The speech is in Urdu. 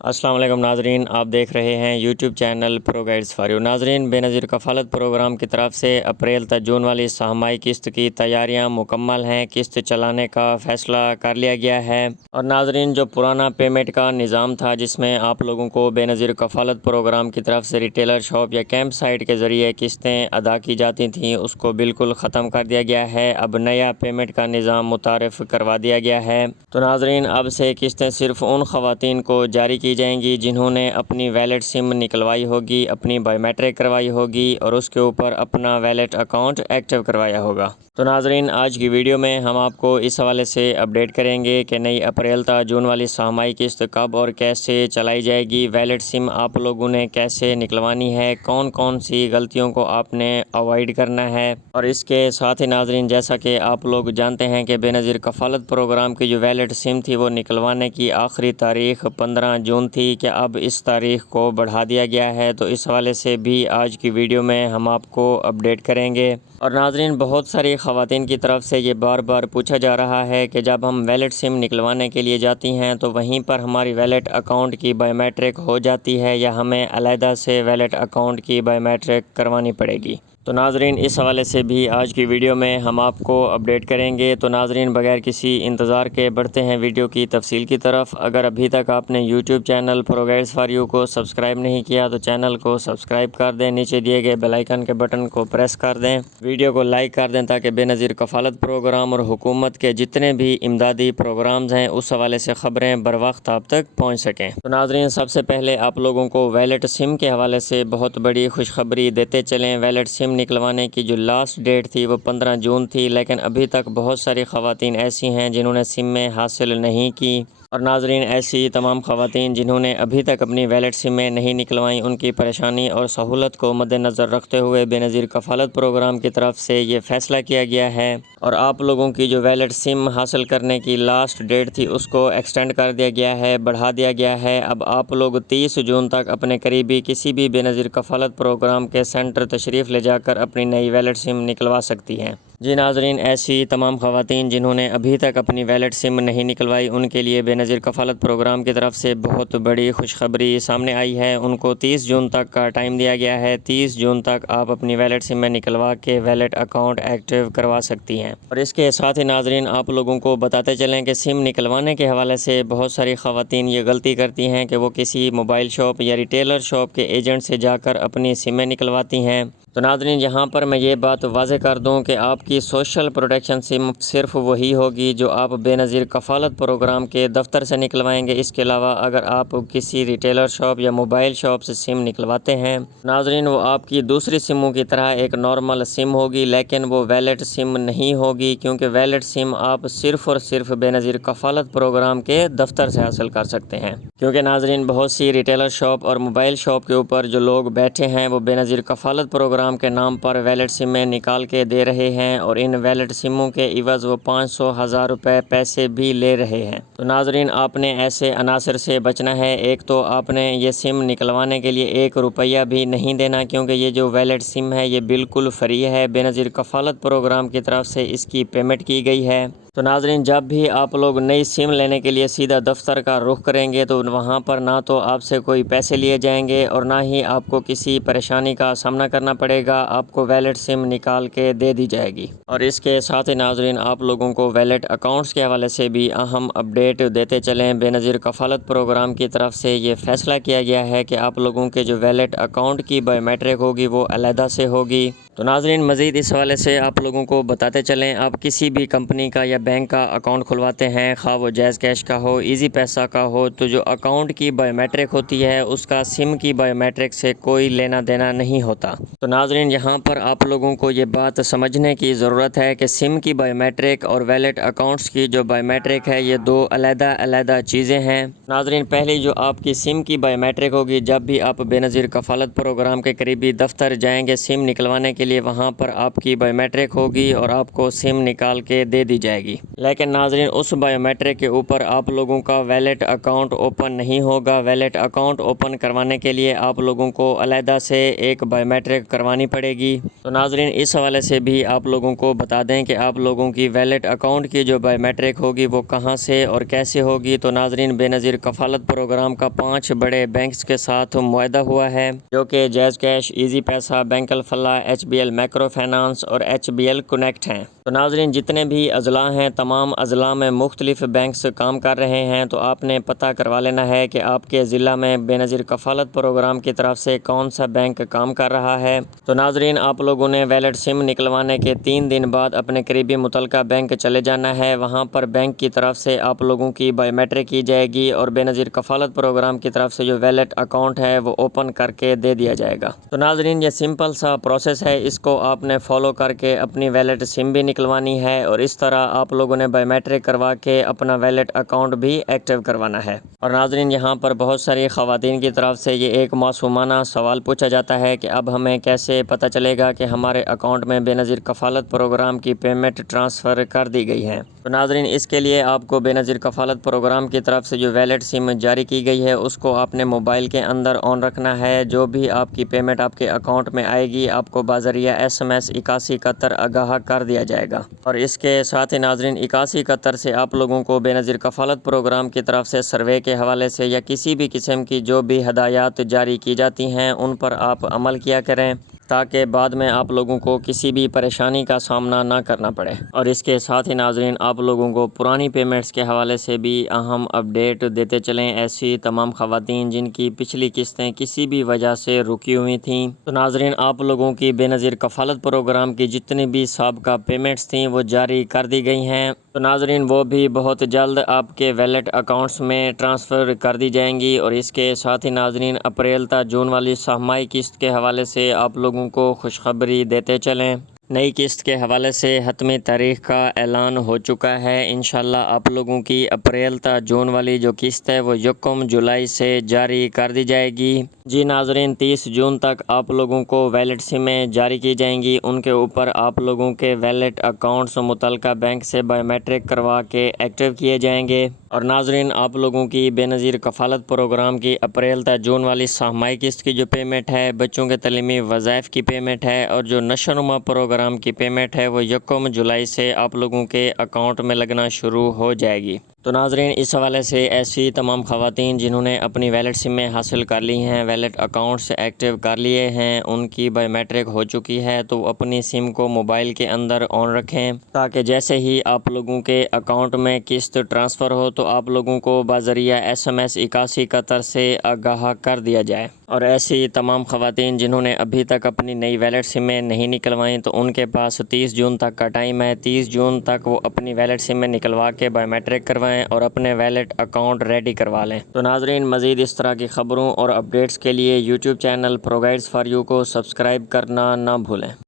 السلام علیکم ناظرین، آپ دیکھ رہے ہیں YouTube channel pro guides for you. ناظرین، بے نظیر کفالت پروگرام کی طرف سے اپریل تا جون والی سہمائی قسط کی تیاریاں مکمل ہیں۔ قسط چلانے کا فیصلہ کر لیا گیا ہے۔ اور ناظرین، جو پرانا پیمنٹ کا نظام تھا جس میں آپ لوگوں کو بے نظیر کفالت پروگرام کی طرف سے ریٹیلر شاپ یا کیمپ سائٹ کے ذریعے قسطیں ادا کی جاتی تھیں، اس کو بالکل ختم کر دیا گیا ہے۔ اب نیا پیمنٹ کا نظام متعارف کروا دیا گیا ہے۔ تو ناظرین، اب سے قسطیں صرف ان خواتین کو جاری کی جائیں گی جنہوں نے اپنی ویلٹ سم نکلوائی ہوگی، اپنی بائیو میٹرک کروائی ہوگی اور اس کے اوپر اپنا ویلٹ اکاؤنٹ ایکٹیو کروایا ہوگا۔ تو ناظرین، آج کی ویڈیو میں ہم آپ کو اس حوالے سے اپڈیٹ کریں گے کہ نئی اپریل تا جون والی سہمائی قسط کب اور کیسے چلائی جائے گی، ویلٹ سم آپ لوگوں نے کیسے نکلوانی ہے، کون کون سی غلطیوں کو آپ نے اوائڈ کرنا ہے۔ اور اس کے ساتھ ہی ناظرین، جیسا کہ آپ لوگ جانتے ہیں کہ بے نظیر کفالت پروگرام کی جو ویلٹ سم تھی وہ نکلوانے کی آخری تاریخ 15 جون تھی کہ اب اس تاریخ کو بڑھا دیا گیا ہے، تو اس حوالے سے بھی آج کی ویڈیو میں ہم آپ کو اپڈیٹ کریں گے۔ اور ناظرین، بہت ساری خواتین کی طرف سے یہ بار بار پوچھا جا رہا ہے کہ جب ہم ویلٹ سم نکلوانے کے لیے جاتی ہیں تو وہیں پر ہماری ویلٹ اکاؤنٹ کی بائیو میٹرک ہو جاتی ہے یا ہمیں علیحدہ سے ویلٹ اکاؤنٹ کی بائیو میٹرک کروانی پڑے گی۔ تو ناظرین، اس حوالے سے بھی آج کی ویڈیو میں ہم آپ کو اپڈیٹ کریں گے۔ تو ناظرین، بغیر کسی انتظار کے بڑھتے ہیں ویڈیو کی تفصیل کی طرف۔ اگر ابھی تک آپ نے YouTube channel pro guides for you کو سبسکرائب نہیں کیا تو چینل کو سبسکرائب کر دیں، نیچے دیے گئے بیل آئیکن کے بٹن کو پریس کر دیں، ویڈیو کو لائک کر دیں تاکہ بے نظیر کفالت پروگرام اور حکومت کے جتنے بھی امدادی پروگرامز ہیں اس حوالے سے خبریں بر وقت آپ تک پہنچ سکیں۔ تو ناظرین، سب سے پہلے آپ لوگوں کو ویلٹ سم کے حوالے سے بہت بڑی خوشخبری دیتے چلیں۔ ویلٹ سم نکلوانے کی جو لاسٹ ڈیٹ تھی وہ 15 جون تھی، لیکن ابھی تک بہت ساری خواتین ایسی ہیں جنہوں نے سمیں حاصل نہیں کی۔ اور ناظرین، ایسی تمام خواتین جنہوں نے ابھی تک اپنی ویلٹ سمیں نہیں نکلوائیں، ان کی پریشانی اور سہولت کو مد نظر رکھتے ہوئے بے نظیر کفالت پروگرام کی طرف سے یہ فیصلہ کیا گیا ہے اور آپ لوگوں کی جو ویلٹ سم حاصل کرنے کی لاسٹ ڈیٹ تھی اس کو ایکسٹینڈ کر دیا گیا ہے، بڑھا دیا گیا ہے۔ اب آپ لوگ 30 جون تک اپنے قریبی کسی بھی بے نظیر کفالت پروگرام کے سینٹر تشریف لے جا کر اپنی نئی ویلٹ سم نکلوا سکتی ہیں۔ جی ناظرین، ایسی تمام خواتین جنہوں نے ابھی تک اپنی ویلٹ سم نہیں نکلوائی، ان کے لیے بے نظیر کفالت پروگرام کی طرف سے بہت بڑی خوشخبری سامنے آئی ہے۔ ان کو 30 جون تک کا ٹائم دیا گیا ہے۔ 30 جون تک آپ اپنی ویلٹ سمیں نکلوا کے ویلٹ اکاؤنٹ ایکٹیو کروا سکتی ہیں۔ اور اس کے ساتھ ہی ناظرین، آپ لوگوں کو بتاتے چلیں کہ سم نکلوانے کے حوالے سے بہت ساری خواتین یہ غلطی کرتی ہیں کہ وہ کسی موبائل شاپ یا ریٹیلر شاپ کے ایجنٹ سے جا کر اپنی سمیں نکلواتی ہیں۔ تو ناظرین، یہاں پر میں یہ بات واضح کر دوں کہ آپ کی سوشل پروٹیکشن سم صرف وہی ہوگی جو آپ بے نظیر کفالت پروگرام کے دفتر سے نکلوائیں گے۔ اس کے علاوہ اگر آپ کسی ریٹیلر شاپ یا موبائل شاپ سے سم نکلواتے ہیں ناظرین، وہ آپ کی دوسری سموں کی طرح ایک نارمل سم ہوگی، لیکن وہ ویلٹ سم نہیں ہوگی، کیونکہ ویلٹ سم آپ صرف اور صرف بے نظیر کفالت پروگرام کے دفتر سے حاصل کر سکتے ہیں۔ کیونکہ ناظرین، بہت سی ریٹیلر شاپ اور موبائل شاپ کے اوپر جو لوگ بیٹھے ہیں وہ بے نظیر کفالت پروگرام کے نام پر ویلٹ سمیں نکال کے دے رہے ہیں اور ان ویلٹ سموں کے عوض وہ 500 1000 روپے پیسے بھی لے رہے ہیں۔ تو ناظرین، آپ نے ایسے عناصر سے بچنا ہے۔ ایک تو آپ نے یہ سم نکلوانے کے لیے 1 روپیہ بھی نہیں دینا، کیونکہ یہ جو ویلٹ سم ہے یہ بالکل فری ہے، بے نظیر کفالت پروگرام کی طرف سے اس کی پیمنٹ کی گئی ہے۔ تو ناظرین، جب بھی آپ لوگ نئی سم لینے کے لیے سیدھا دفتر کا رخ کریں گے تو وہاں پر نہ تو آپ سے کوئی پیسے لیے جائیں گے اور نہ ہی آپ کو کسی پریشانی کا سامنا کرنا پڑے گا، آپ کو ویلٹ سم نکال کے دے دی جائے گی۔ اور اس کے ساتھ ہی ناظرین، آپ لوگوں کو ویلٹ اکاؤنٹس کے حوالے سے بھی اہم اپڈیٹ دیتے چلیں۔ بے نظیر کفالت پروگرام کی طرف سے یہ فیصلہ کیا گیا ہے کہ آپ لوگوں کے جو ویلٹ اکاؤنٹ کی بائیو میٹرک ہوگی وہ علیحدہ سے ہوگی۔ تو ناظرین، مزید اس حوالے سے آپ لوگوں کو بتاتے چلیں، آپ کسی بھی کمپنی کا یا بینک کا اکاؤنٹ کھلواتے ہیں، خواہ وہ جیز کیش کا ہو، ایزی پیسہ کا ہو، تو جو اکاؤنٹ کی بائیو میٹرک ہوتی ہے اس کا سم کی بائیو میٹرک سے کوئی لینا دینا نہیں ہوتا۔ تو ناظرین، یہاں پر آپ لوگوں کو یہ بات سمجھنے کی ضرورت ہے کہ سم کی بائیو میٹرک اور ویلٹ اکاؤنٹس کی جو بائیو میٹرک ہے یہ 2 علیحدہ علیحدہ چیزیں ہیں۔ ناظرین، پہلی جو آپ کی سم کی بائیو میٹرک ہوگی، جب بھی آپ بے نظیر کفالت پروگرام کے قریبی دفتر جائیں گے سم نکلوانے کے لیے، وہاں پر آپ کی بائیو میٹرک ہوگی اور آپ کو سم نکال کے دے دی جائے گی۔ گی، لیکن ناظرین اس بائیو میٹرک کے اوپر آپ لوگوں کا ویلٹ اکاؤنٹ اوپن نہیں ہوگا۔ ویلٹ اکاؤنٹ اوپن کروانے کے لیے آپ لوگوں کو علیحدہ سے ایک بائیو میٹرک کروانی پڑے گی۔ تو ناظرین اس حوالے سے بھی آپ لوگوں کو بتا دیں کہ آپ لوگوں کی ویلٹ اکاؤنٹ کی جو بائیو میٹرک ہوگی وہ کہاں سے اور کیسے ہوگی۔ تو ناظرین بے نظیر کفالت پروگرام کا 5 بڑے بینکس کے ساتھ معاہدہ ہوا ہے، جو کہ جیز کیش، ایزی پیسہ، بینک الفلاح، HBL مائکرو فائنانس اور HBL کنیکٹ ہیں۔ تو ناظرین جتنے بھی اضلاع ہیں، تمام اضلاع میں مختلف بینکس کام کر رہے ہیں، تو آپ نے پتہ کروا لینا ہے کہ آپ کے ضلع میں بے نظیر کفالت پروگرام کی طرف سے کون سا بینک کام کر رہا ہے۔ تو ناظرین آپ لوگوں نے ویلٹ سم نکلوانے کے 3 دن بعد اپنے قریبی متعلقہ بینک چلے جانا ہے۔ وہاں پر بینک کی طرف سے آپ لوگوں کی بائیو میٹرک کی جائے گی اور بے نظیر کفالت پروگرام کی طرف سے جو ویلٹ اکاؤنٹ ہے وہ اوپن کر کے دے دیا جائے گا۔ تو ناظرین یہ سمپل سا پروسیس ہے، اس کو آپ نے فالو کر کے اپنی ویلٹ سم بھی نکلوانی ہے اور اس طرح آپ لوگوں نے بائیو میٹرک کروا کے اپنا ویلٹ اکاؤنٹ بھی ایکٹیو کروانا ہے۔ اور ناظرین یہاں پر بہت ساری خواتین کی طرف سے یہ ایک معصومانہ سوال پوچھا جاتا ہے کہ اب ہمیں کیسے پتہ چلے گا کہ ہمارے اکاؤنٹ میں بے نظیر کفالت پروگرام کی پیمنٹ ٹرانسفر کر دی گئی ہے۔ تو ناظرین اس کے لیے آپ کو بے نظیر کفالت پروگرام کی طرف سے جو ویلٹ سم جاری کی گئی ہے اس کو آپ نے موبائل کے اندر آن رکھنا ہے۔ جو بھی آپ کی پیمنٹ آپ کے اکاؤنٹ میں آئے گی آپ کو بذریعہ SMS 8171 آگاہ کر دیا جائے گا۔ اور اس کے ساتھ ہی ناظرین 8171 سے آپ لوگوں کو بے نظیر کفالت پروگرام کی طرف سے سروے کے حوالے سے یا کسی بھی قسم کی جو بھی ہدایات جاری کی جاتی ہیں ان پر آپ عمل کیا کریں، تاکہ بعد میں آپ لوگوں کو کسی بھی پریشانی کا سامنا نہ کرنا پڑے۔ اور اس کے ساتھ ہی ناظرین آپ لوگوں کو پرانی پیمنٹس کے حوالے سے بھی اہم اپڈیٹ دیتے چلیں۔ ایسی تمام خواتین جن کی پچھلی قسطیں کسی بھی وجہ سے رکی ہوئی تھیں، تو ناظرین آپ لوگوں کی بے نظیر کفالت پروگرام کی جتنی بھی سابقہ پیمنٹس تھیں وہ جاری کر دی گئی ہیں۔ تو ناظرین وہ بھی بہت جلد آپ کے ویلٹ اکاؤنٹس میں ٹرانسفر کر دی جائیں گی۔ اور اس کے ساتھ ہی ناظرین اپریل تا جون والی سہمائی قسط کے حوالے سے آپ لوگوں کو خوشخبری دیتے چلیں۔ نئی قسط کے حوالے سے حتمی تاریخ کا اعلان ہو چکا ہے۔ انشاءاللہ آپ لوگوں کی اپریل تا جون والی جو قسط ہے وہ 1 جولائی سے جاری کر دی جائے گی۔ جی ناظرین 30 جون تک آپ لوگوں کو ویلٹ سمیں جاری کی جائیں گی، ان کے اوپر آپ لوگوں کے ویلٹ اکاؤنٹس متعلقہ بینک سے بائیو میٹرک کروا کے ایکٹیو کیے جائیں گے۔ اور ناظرین آپ لوگوں کی بے نظیر کفالت پروگرام کی اپریل تا جون والی سہمائی قسط کی جو پیمنٹ ہے، بچوں کے تعلیمی وظائف کی پیمنٹ ہے اور جو نشوونما پروگرام کی پیمنٹ ہے وہ 1 جولائی سے آپ لوگوں کے اکاؤنٹ میں لگنا شروع ہو جائے گی۔ تو ناظرین اس حوالے سے ایسی تمام خواتین جنہوں نے اپنی ویلٹ سمیں حاصل کر لی ہیں، ویلٹ اکاؤنٹس ایکٹیو کر لیے ہیں، ان کی بائیو میٹرک ہو چکی ہے، تو اپنی سم کو موبائل کے اندر آن رکھیں، تاکہ جیسے ہی آپ لوگوں کے اکاؤنٹ میں قسط ٹرانسفر ہو تو آپ لوگوں کو بذریعہ SMS 8171 سے آگاہ کر دیا جائے۔ اور ایسی تمام خواتین جنہوں نے ابھی تک اپنی نئی ویلٹ سمیں نہیں نکلوائیں تو ان کے پاس 30 جون تک کا ٹائم ہے۔ 30 جون تک وہ اپنی ویلٹ سمیں نکلوا کے بائیو میٹرک کروائیں اور اپنے ویلٹ اکاؤنٹ ریڈی کروا لیں۔ تو ناظرین مزید اس طرح کی خبروں اور اپڈیٹس کے لیے YouTube channel pro guides for you کو سبسکرائب کرنا نہ بھولیں۔